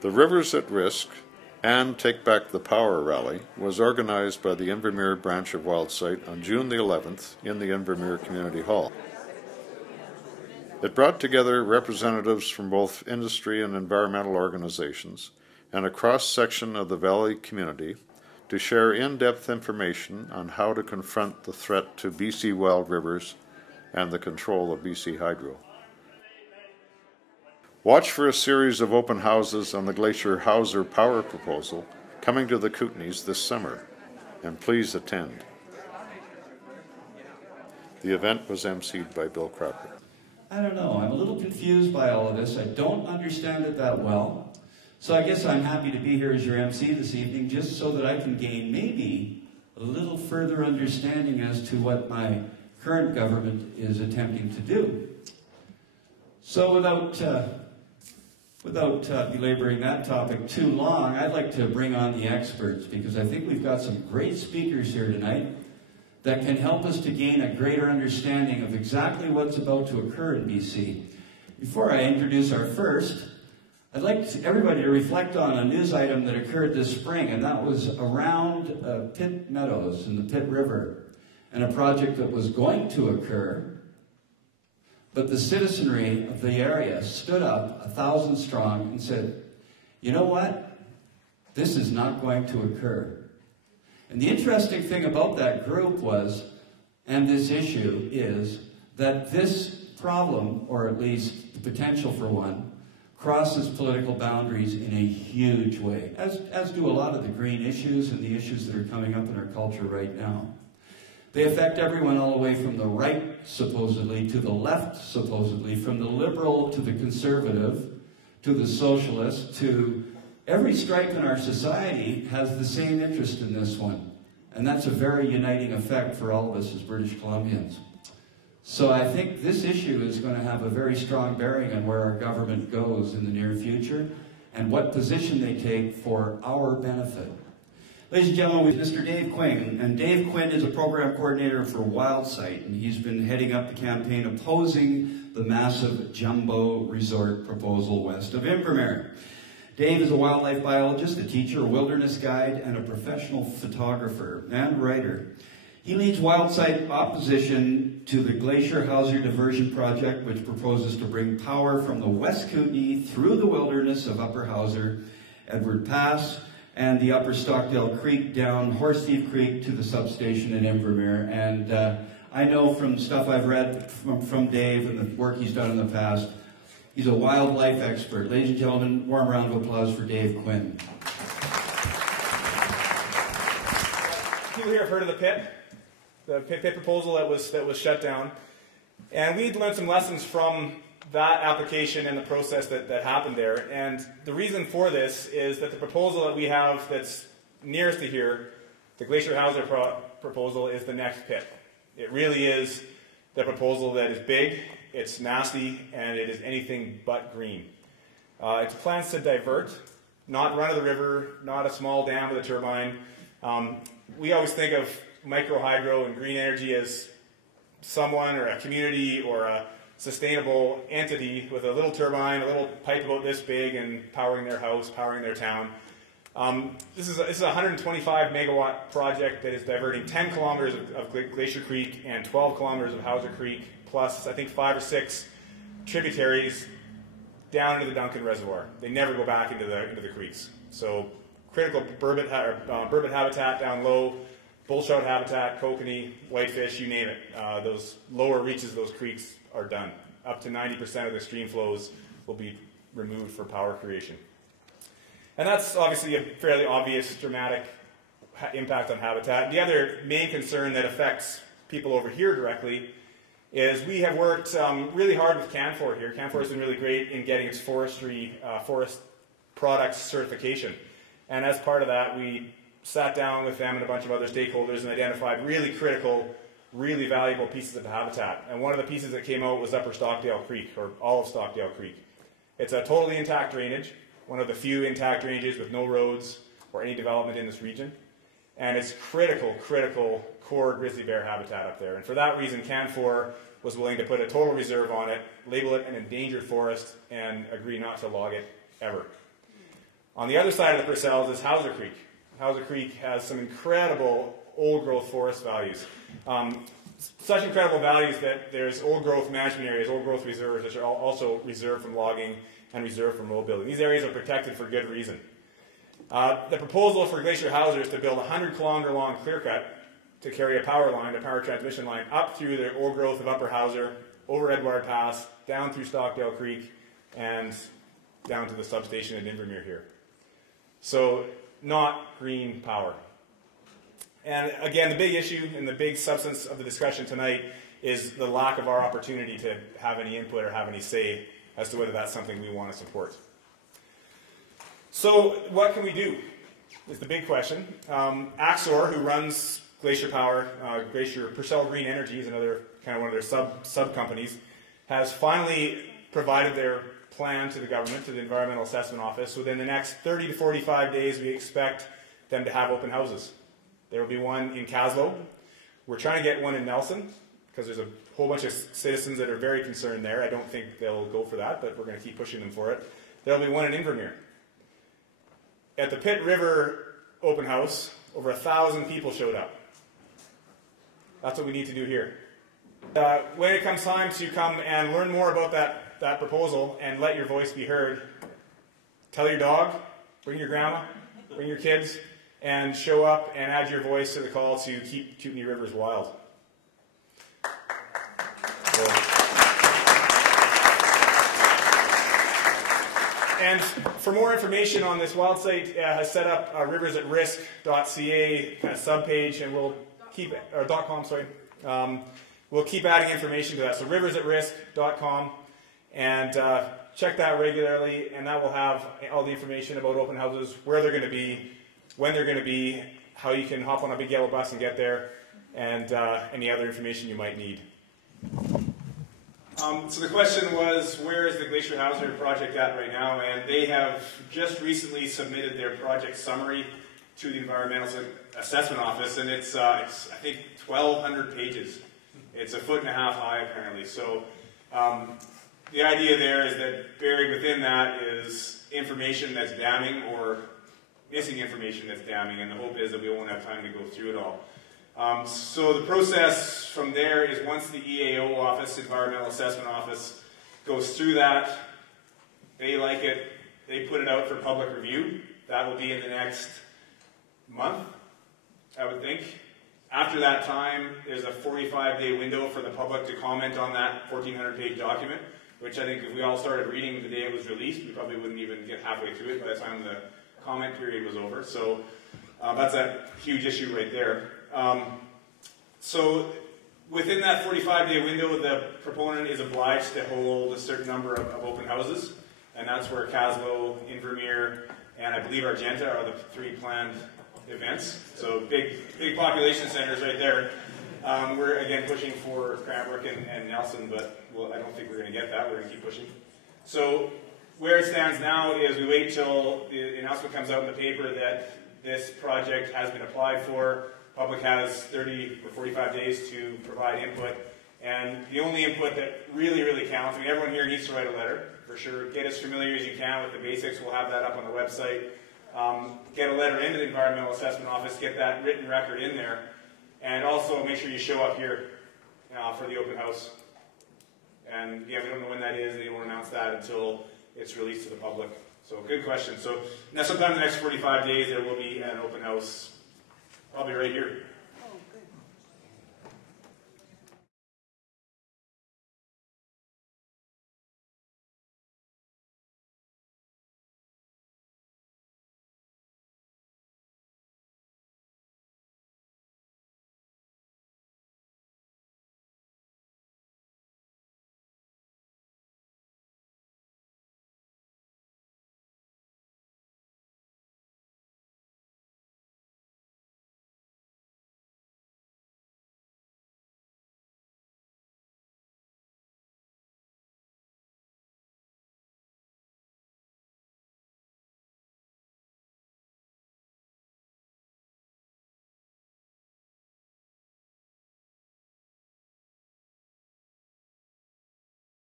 The Rivers at Risk and Take Back the Power rally was organized by the Invermere branch of Wildsight on June the 11th in the Invermere Community Hall. It brought together representatives from both industry and environmental organizations and a cross-section of the Valley community to share in-depth information on how to confront the threat to BC wild rivers and the control of BC Hydro. Watch for a series of open houses on the Glacier Hauser power proposal coming to the Kootenays this summer, and please attend. The event was emceed by Bill Cropper. I don't know, I'm a little confused by all of this. I don't understand it that well. So I guess I'm happy to be here as your MC this evening just so that I can gain maybe a little further understanding as to what my current government is attempting to do. So without belaboring that topic too long, I'd like to bring on the experts because I think we've got some great speakers here tonight that can help us to gain a greater understanding of exactly what's about to occur in BC. Before I introduce our first, I'd like everybody to reflect on a news item that occurred this spring, and that was around Pitt Meadows and the Pitt River, and a project that was going to occur. But the citizenry of the area stood up, 1,000 strong, and said, you know what? This is not going to occur. And the interesting thing about that group was, and this issue, is that this problem, or at least the potential for one, crosses political boundaries in a huge way, as do a lot of the green issues and the issues that are coming up in our culture right now. They affect everyone all the way from the right, supposedly, to the left, supposedly, from the liberal to the conservative, to the socialist, to every stripe in our society has the same interest in this one. And that's a very uniting effect for all of us as British Columbians. So I think this issue is going to have a very strong bearing on where our government goes in the near future and what position they take for our benefit. Ladies and gentlemen, with Mr. Dave Quinn, and Dave Quinn is a program coordinator for Wildsight, and he's been heading up the campaign opposing the massive jumbo resort proposal west of Invermere. Dave is a wildlife biologist, a teacher, a wilderness guide, and a professional photographer and writer. He leads Wildsight opposition to the Glacier Hauser Diversion Project, which proposes to bring power from the West Kootenay through the wilderness of Upper Hauser, Edward Pass, and the Upper Stockdale Creek down Horse Thief Creek to the substation in Invermere. And I know from stuff I've read from Dave and the work he's done in the past, he's a wildlife expert. Ladies and gentlemen, warm round of applause for Dave Quinn. People here have heard of the Pitt proposal that was shut down. And we learned some lessons from that application and the process that happened there. And the reason for this is that the proposal that we have that's nearest to here, the Glacier Hauser proposal, is the next Pitt. It really is the proposal that is big, it's nasty, and it is anything but green. It's plans to divert, not run of the river, not a small dam with a turbine. We always think of micro hydro and green energy as someone or a community or a sustainable entity with a little turbine, a little pipe about this big, and powering their house, powering their town. This is a 125 megawatt project that is diverting 10 kilometers of Glacier Creek and 12 kilometers of Hauser Creek, plus I think 5 or 6 tributaries down into the Duncan Reservoir. They never go back into the creeks. So critical burbot habitat down low, bulltrout habitat, kokanee, whitefish, you name it. Those lower reaches of those creeks are done. Up to 90% of the stream flows will be removed for power creation. And that's obviously a fairly obvious, dramatic impact on habitat. The other main concern that affects people over here directly is we have worked really hard with Canfor here. Canfor has been really great in getting its forest products certification. And as part of that, we sat down with them and a bunch of other stakeholders and identified really critical, really valuable pieces of habitat. And one of the pieces that came out was Upper Stockdale Creek, or all of Stockdale Creek. It's a totally intact drainage, one of the few intact drainages with no roads or any development in this region. And it's critical core grizzly bear habitat up there. And for that reason, Canfor was willing to put a total reserve on it, label it an endangered forest, and agree not to log it ever. On the other side of the Purcells is Hauser Creek. Hauser Creek has some incredible old-growth forest values. Such incredible values that there's old-growth management areas, old-growth reserves, which are also reserved from logging and reserved from road building. These areas are protected for good reason. The proposal for Glacier Hauser is to build a 100-kilometer-long clear cut to carry a power line, a power transmission line, up through the old growth of Upper Hauser, over Edward Pass, down through Stockdale Creek, and down to the substation at Invermere here. So, not green power. And again, the big issue and the big substance of the discussion tonight is the lack of our opportunity to have any input or have any say as to whether that's something we want to support. So, what can we do is the big question. Axor, who runs Glacier Power, Glacier Purcell Green Energy is another kind of one of their sub companies, has finally provided their plan to the government, to the Environmental Assessment Office. Within the next 30 to 45 days, we expect them to have open houses. There will be one in Caslow. We're trying to get one in Nelson because there's a whole bunch of citizens that are very concerned there. I don't think they'll go for that, but we're going to keep pushing them for it. There will be one in Invermere. At the Pitt River open house, over 1,000 people showed up. That's what we need to do here. When it comes time to come and learn more about that proposal and let your voice be heard, tell your dog, bring your grandma, bring your kids, and show up and add your voice to the call to keep Kootenay Rivers wild. And for more information on this, WildSite has set up riversatrisk.ca kind of subpage, and we'll keep or .com, sorry. We'll keep adding information to that. So riversatrisk.com, and check that regularly, and that will have all the information about open houses, where they're going to be, when they're going to be, how you can hop on a big yellow bus and get there, and any other information you might need. So the question was, where is the Glacier Hauser project at right now? And they have just recently submitted their project summary to the Environmental Assessment Office, and it's I think 1,200 pages. It's 1.5 feet high apparently. So the idea there is that buried within that is information that's damning or missing information that's damning, and the hope is that we won't have time to go through it all. So the process from there is once the EAO office, Environmental Assessment Office, goes through that, they like it, they put it out for public review. That will be in the next month, I would think. After that time, there's a 45-day window for the public to comment on that 1,400-page document, which I think if we all started reading the day it was released, we probably wouldn't even get halfway through it by the time the comment period was over. So that's a huge issue right there. So within that 45-day window, the proponent is obliged to hold a certain number of open houses, and that's where Caslow, Invermere, and I believe Argenta are the 3 planned events. So big population centers right there. We're again pushing for Cranbrook and Nelson, but I don't think we're going to get that. We're going to keep pushing. So where it stands now is we wait till the announcement comes out in the paper that this project has been applied for. Public has 30 or 45 days to provide input, and the only input that really counts, I mean, everyone here needs to write a letter, for sure. Get as familiar as you can with the basics. We'll have that up on the website. Get a letter into the Environmental Assessment Office, get that written record in there, and also make sure you show up here for the open house. And yeah, we don't know when that is, they won't announce that until it's released to the public. So good question. So now sometime in the next 45 days there will be an open house, probably right here.